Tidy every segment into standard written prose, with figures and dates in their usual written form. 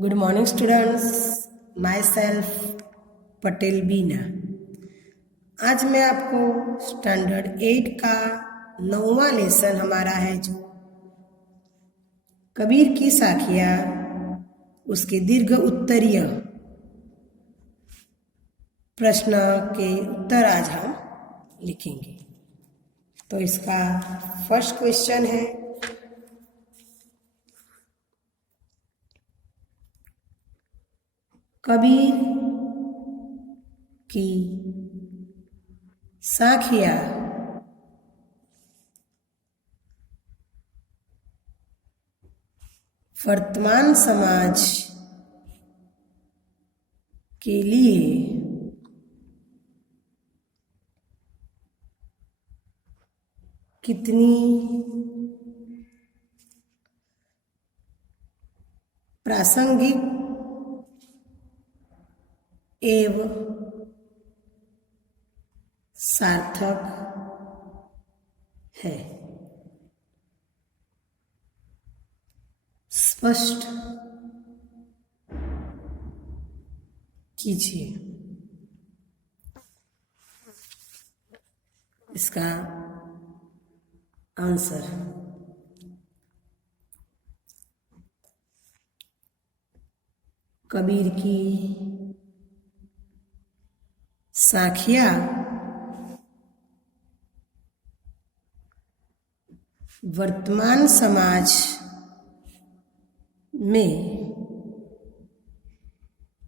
Good morning students, myself Patel Beena. आज मैं आपको स्टैंडर्ड 8 का 9वां लेसन हमारा है जो कबीर की साखियाँ उसके दीर्घ उत्तरीय प्रश्न के उत्तर आज हम लिखेंगे। तो इसका फर्स्ट क्वेश्चन है, कबीर की साखियाँ वर्तमान समाज के लिए कितनी प्रासंगिक एवं सार्थक है, स्पष्ट कीजिए। इसका आंसर कबीर की साखियाँ वर्तमान समाज में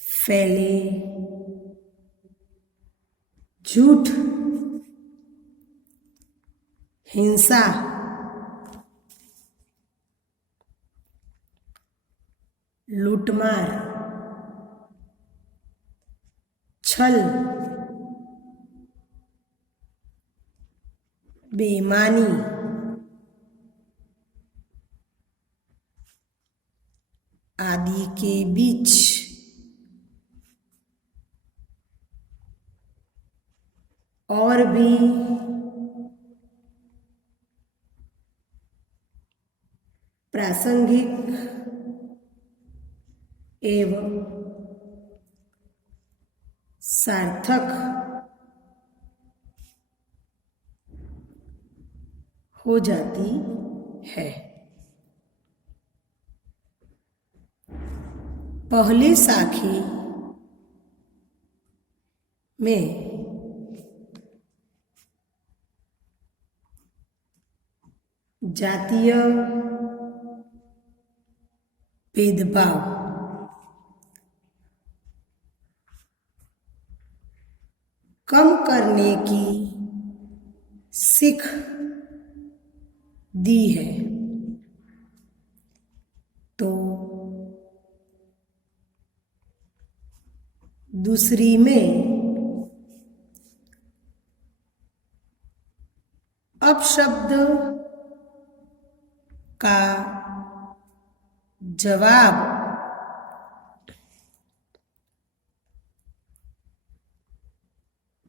फैले झूठ, हिंसा, लूटमार, छल, बेईमानी आदि के बीच और भी प्रासंगिक एवं सार्थक हो जाती है। पहली साखी में जातीय भेदभाव कम करने की सीख दी है, तो दूसरी में अपशब्द का जवाब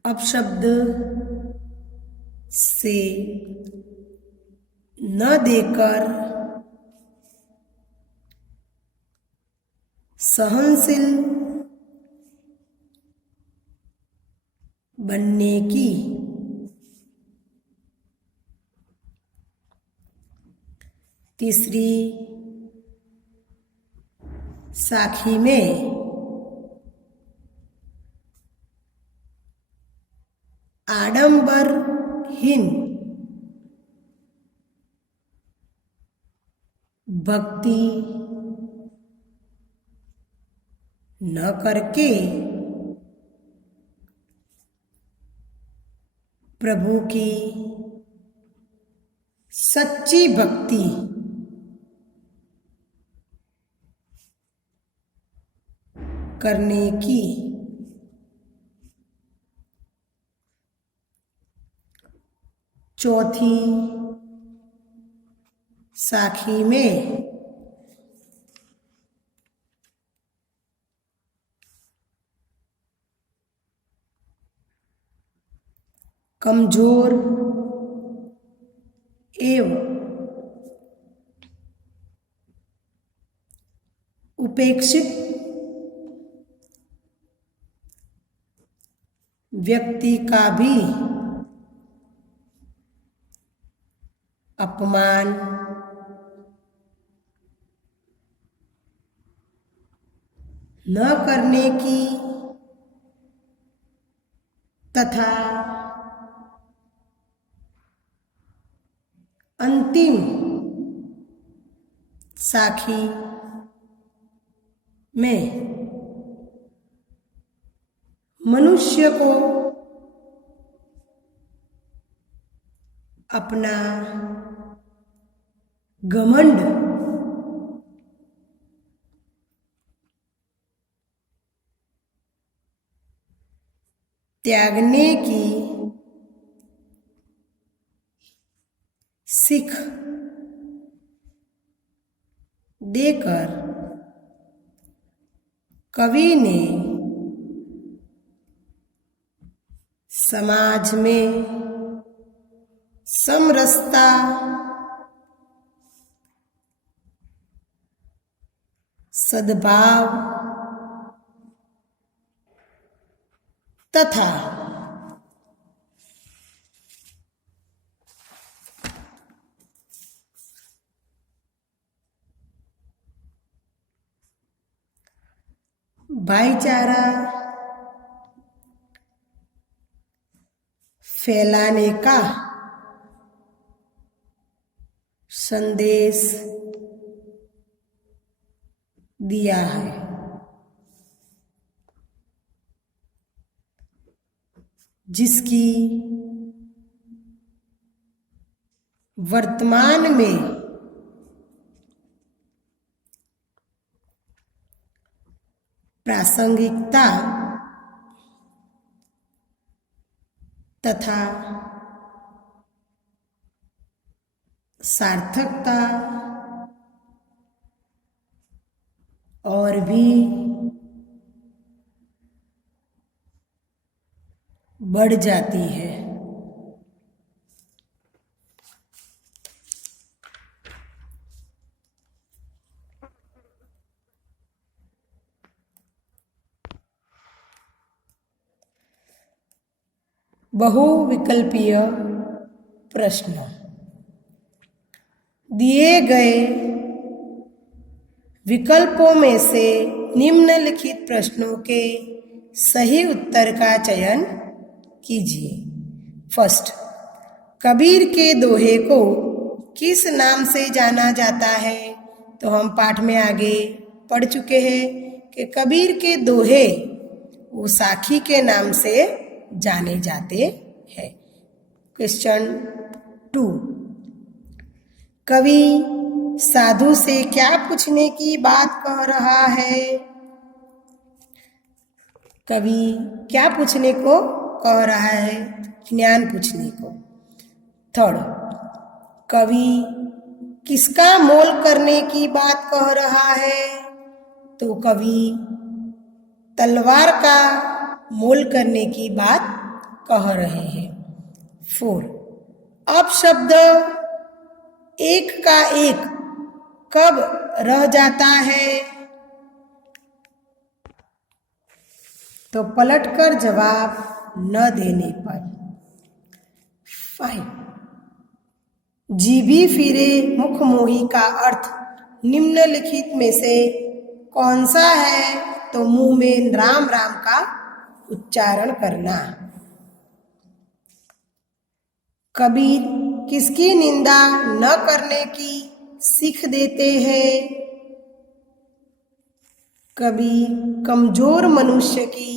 अपशब्द से न देकर सहनशील बनने की तीसरी साखी में आडंबरहीन भक्ति न करके प्रभु की सच्ची भक्ति करने की चौथी साखी में कमजोर एवं उपेक्षित व्यक्ति का भी अपमान न करने की तथा अंतिम साखी में मनुष्य को अपना घमंड त्यागने की सीख देकर कवि ने समाज में समरसता, सद्भाव तथा भाईचारा फैलाने का संदेश दिया है। जिसकी वर्तमान में प्रासंगिकता तथा सार्थकता और भी बढ़ जाती है। बहुविकल्पीय प्रश्न। दिए गए विकल्पों में से निम्नलिखित प्रश्नों के सही उत्तर का चयन कीजिए। फर्स्ट, कबीर के दोहे को किस नाम से जाना जाता है? तो हम पाठ में आगे पढ़ चुके हैं कि कबीर के दोहे वो साखी के नाम से जाने जाते हैं। क्वेश्चन 2, कवि साधु से क्या पूछने की बात कह रहा है? कवि क्या पूछने को कह रहा है? ज्ञान पूछने को। थर्ड, कवि किसका मोल करने की बात कह रहा है? तो कवि तलवार का मोल करने की बात कह रहे हैं। 4, अब शब्द एक का एक कब रह जाता है? तो पलटकर जवाब न देने पर। 5, जीभी फिरे मुख मोही का अर्थ निम्नलिखित में से कौन सा है? तो मुंह में राम राम का उच्चारण करना। कबीर किसकी निंदा न करने की सीख देते हैं? कबीर कमजोर मनुष्य की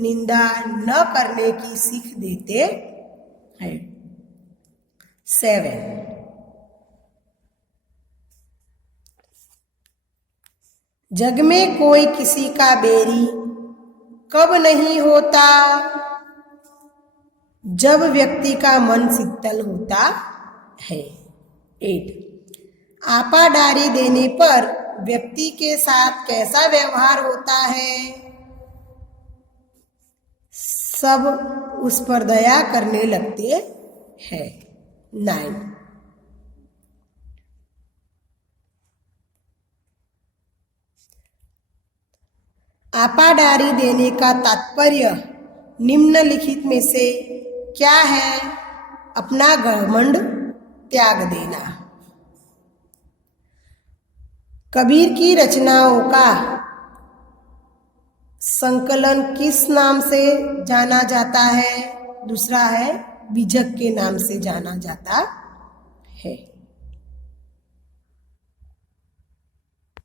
निंदा न करने की सीख देते हैं। 7, जग में कोई किसी का बैरी कब नहीं होता? जब व्यक्ति का मन शीतल होता है। 8, आपा डारी देने पर व्यक्ति के साथ कैसा व्यवहार होता है? सब उस पर दया करने लगते हैं। 9, आपाडारी देने का तात्पर्य निम्नलिखित में से क्या है? अपना घमंड त्याग देना। कबीर की रचनाओं का संकलन किस नाम से जाना जाता है? दूसरा है बीजक के नाम से जाना जाता है।